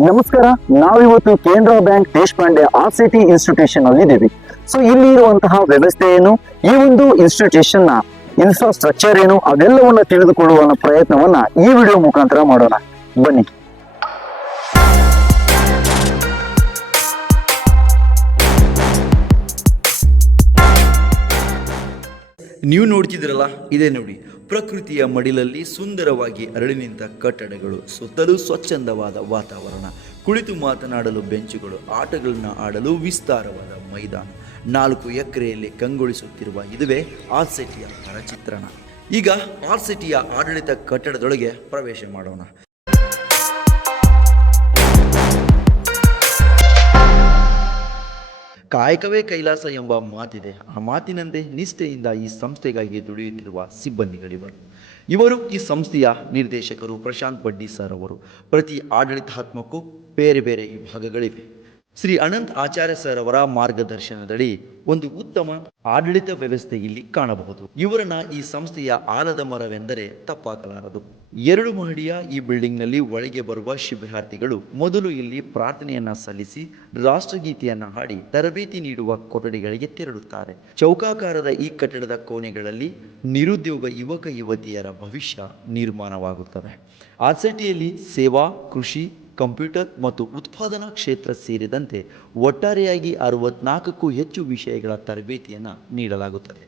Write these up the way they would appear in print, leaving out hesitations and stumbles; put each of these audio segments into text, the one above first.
ನಮಸ್ಕಾರ. ನಾವಿವತ್ತು ಕೇಂದ್ರ ಬ್ಯಾಂಕ್ ದೇಶಪಾಂಡೆ RCT ಇನ್ಸ್ಟಿಟ್ಯೂಷನ್ ಅಲ್ಲಿ ಇದ್ದೀವಿ. ಸೊ ಇಲ್ಲಿ ಇರುವಂತಹ ವ್ಯವಸ್ಥೆ ಏನು, ಈ ಒಂದು ಇನ್ಸ್ಟಿಟ್ಯೂಷನ್ ನ ಇನ್ಫ್ರಾಸ್ಟ್ರಕ್ಚರ್ ಏನು, ಅದೆಲ್ಲವನ್ನ ತಿಳಿದುಕೊಳ್ಳುವ ಪ್ರಯತ್ನವನ್ನ ಈ ವಿಡಿಯೋ ಮುಖಾಂತರ ಮಾಡೋಣ. ಬನ್ನಿ. ನೀವು ನೋಡ್ತಿದ್ರಲ್ಲ, ಇದೇ ನೋಡಿ ಪ್ರಕೃತಿಯ ಮಡಿಲಲ್ಲಿ ಸುಂದರವಾಗಿ ಅರಳಿ ನಿಂತ ಕಟ್ಟಡಗಳು, ಸುತ್ತಲೂ ಸ್ವಚ್ಛಂದವಾದ ವಾತಾವರಣ, ಕುಳಿತು ಮಾತನಾಡಲು ಬೆಂಚುಗಳು, ಆಟಗಳನ್ನ ಆಡಲು ವಿಸ್ತಾರವಾದ ಮೈದಾನ, 4 ಎಕರೆಯಲ್ಲಿ ಕಂಗೊಳಿಸುತ್ತಿರುವ ಇದುವೇ RCTಯ ಚಿತ್ರಣ. ಈಗ RCTಯ ಆಡಳಿತ ಕಟ್ಟಡದೊಳಗೆ ಪ್ರವೇಶ ಮಾಡೋಣ. ಕಾಯಕವೇ ಕೈಲಾಸ ಎಂಬ ಮಾತಿದೆ. ಆ ಮಾತಿನಂತೆ ನಿಷ್ಠೆಯಿಂದ ಈ ಸಂಸ್ಥೆಗಾಗಿ ದುಡಿಯುತ್ತಿರುವ ಸಿಬ್ಬಂದಿಗಳಿವರು. ಇವರು ಈ ಸಂಸ್ಥೆಯ ನಿರ್ದೇಶಕರು ಪ್ರಶಾಂತ್ ಬಡ್ಡಿ ಸರ್ ಅವರು. ಪ್ರತಿ ಆಡಳಿತಾತ್ಮಕಕ್ಕೂ ಬೇರೆ ಬೇರೆ ವಿಭಾಗಗಳಿವೆ. ಶ್ರೀ ಅನಂತ್ ಆಚಾರ್ಯ ಸರ್ ಅವರ ಮಾರ್ಗದರ್ಶನದಡಿ ಒಂದು ಉತ್ತಮ ಆಡಳಿತ ವ್ಯವಸ್ಥೆ ಇಲ್ಲಿ ಕಾಣಬಹುದು. ಇವರನ್ನ ಈ ಸಂಸ್ಥೆಯ ಆಲದ ಮರವೆಂದರೆ ತಪ್ಪಾಗಲಾರದು. 2 ಮಹಡಿಯ ಈ ಬಿಲ್ಡಿಂಗ್ನಲ್ಲಿ ಒಳಗೆ ಬರುವ ಶಿಬಿರಾರ್ಥಿಗಳು ಮೊದಲು ಇಲ್ಲಿ ಪ್ರಾರ್ಥನೆಯನ್ನ ಸಲ್ಲಿಸಿ ರಾಷ್ಟ್ರಗೀತೆಯನ್ನ ಹಾಡಿ ತರಬೇತಿ ನೀಡುವ ಕೊಠಡಿಗಳಿಗೆ ತೆರಳುತ್ತಾರೆ. ಚೌಕಾಕಾರದ ಈ ಕಟ್ಟಡದ ಕೋಣೆಗಳಲ್ಲಿ ನಿರುದ್ಯೋಗ ಯುವಕ ಯುವತಿಯರ ಭವಿಷ್ಯ ನಿರ್ಮಾಣವಾಗುತ್ತದೆ. RCTಯಲ್ಲಿ ಸೇವಾ, ಕೃಷಿ, ಕಂಪ್ಯೂಟರ್ ಮತ್ತು ಉತ್ಪಾದನಾ ಕ್ಷೇತ್ರ ಸೇರಿದಂತೆ ಒಟ್ಟಾರೆಯಾಗಿ 64ಕ್ಕೂ ಹೆಚ್ಚು ವಿಷಯಗಳ ತರಬೇತಿಯನ್ನು ನೀಡಲಾಗುತ್ತದೆ.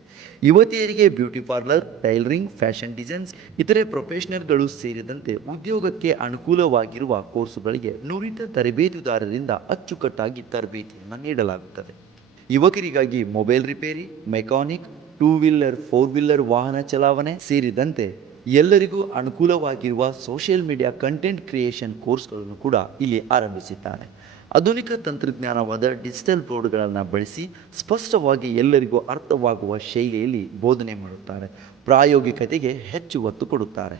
ಯುವತಿಯರಿಗೆ beauty parlour, tailoring, fashion designs, ಇತರೆ ಪ್ರೊಫೆಷನಲ್ಗಳು ಸೇರಿದಂತೆ ಉದ್ಯೋಗಕ್ಕೆ ಅನುಕೂಲವಾಗಿರುವ ಕೋರ್ಸುಗಳಿಗೆ ನುರಿತ ತರಬೇತುದಾರರಿಂದ ಅಚ್ಚುಕಟ್ಟಾಗಿ ತರಬೇತಿಯನ್ನು ನೀಡಲಾಗುತ್ತದೆ. ಯುವಕರಿಗಾಗಿ mobile repair, mechanic, 2 wheeler 4 wheeler ವಾಹನ ಚಲಾವಣೆ ಸೇರಿದಂತೆ ಎಲ್ಲರಿಗೂ ಅನುಕೂಲವಾಗಿರುವ ಸೋಷಿಯಲ್ ಮೀಡಿಯಾ ಕಂಟೆಂಟ್ ಕ್ರಿಯೇಷನ್ ಕೋರ್ಸ್ಗಳನ್ನು ಕೂಡ ಇಲ್ಲಿ ಆರಂಭಿಸಿದ್ದಾರೆ. ಆಧುನಿಕ ತಂತ್ರಜ್ಞಾನವಾದ ಡಿಜಿಟಲ್ ಬೋರ್ಡ್ಗಳನ್ನು ಬಳಸಿ ಸ್ಪಷ್ಟವಾಗಿ ಎಲ್ಲರಿಗೂ ಅರ್ಥವಾಗುವ ಶೈಲಿಯಲ್ಲಿ ಬೋಧನೆ ಮಾಡುತ್ತಾರೆ. ಪ್ರಾಯೋಗಿಕತೆಗೆ ಹೆಚ್ಚು ಒತ್ತು ಕೊಡುತ್ತಾರೆ.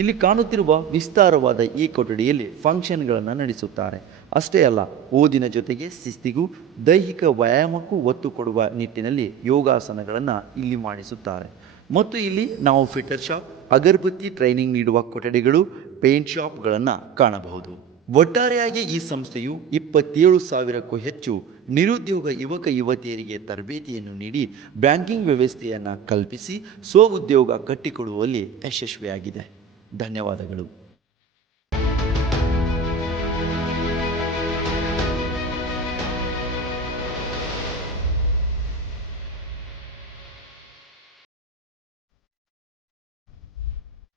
ಇಲ್ಲಿ ಕಾಣುತ್ತಿರುವ ವಿಸ್ತಾರವಾದ ಈ ಕೊಠಡಿಯಲ್ಲಿ ಫಂಕ್ಷನ್ಗಳನ್ನು ನಡೆಸುತ್ತಾರೆ. ಅಷ್ಟೇ ಅಲ್ಲ, ಓದಿನ ಜೊತೆಗೆ ಶಿಸ್ತಿಗೂ ದೈಹಿಕ ವ್ಯಾಯಾಮಕ್ಕೂ ಒತ್ತು ಕೊಡುವ ನಿಟ್ಟಿನಲ್ಲಿ ಯೋಗಾಸನಗಳನ್ನು ಇಲ್ಲಿ ಮಾಡಿಸುತ್ತಾರೆ. ಮತ್ತು ಇಲ್ಲಿ ನಾವು ಫಿಟರ್ ಶಾಪ್, ಅಗರಬತ್ತಿ ಟ್ರೈನಿಂಗ್ ನೀಡುವ ಕೊಠಡಿಗಳು, ಪೇಂಟ್ ಶಾಪ್ಗಳನ್ನು ಕಾಣಬಹುದು. ಒಟ್ಟಾರೆಯಾಗಿ ಈ ಸಂಸ್ಥೆಯು 27,000ಕ್ಕೂ ಹೆಚ್ಚು ನಿರುದ್ಯೋಗ ಯುವಕ ಯುವತಿಯರಿಗೆ ತರಬೇತಿಯನ್ನು ನೀಡಿ ಬ್ಯಾಂಕಿಂಗ್ ವ್ಯವಸ್ಥೆಯನ್ನು ಕಲ್ಪಿಸಿ ಸ್ವಉದ್ಯೋಗ ಕಟ್ಟಿಕೊಡುವಲ್ಲಿ ಯಶಸ್ವಿಯಾಗಿದೆ. ಧನ್ಯವಾದಗಳು.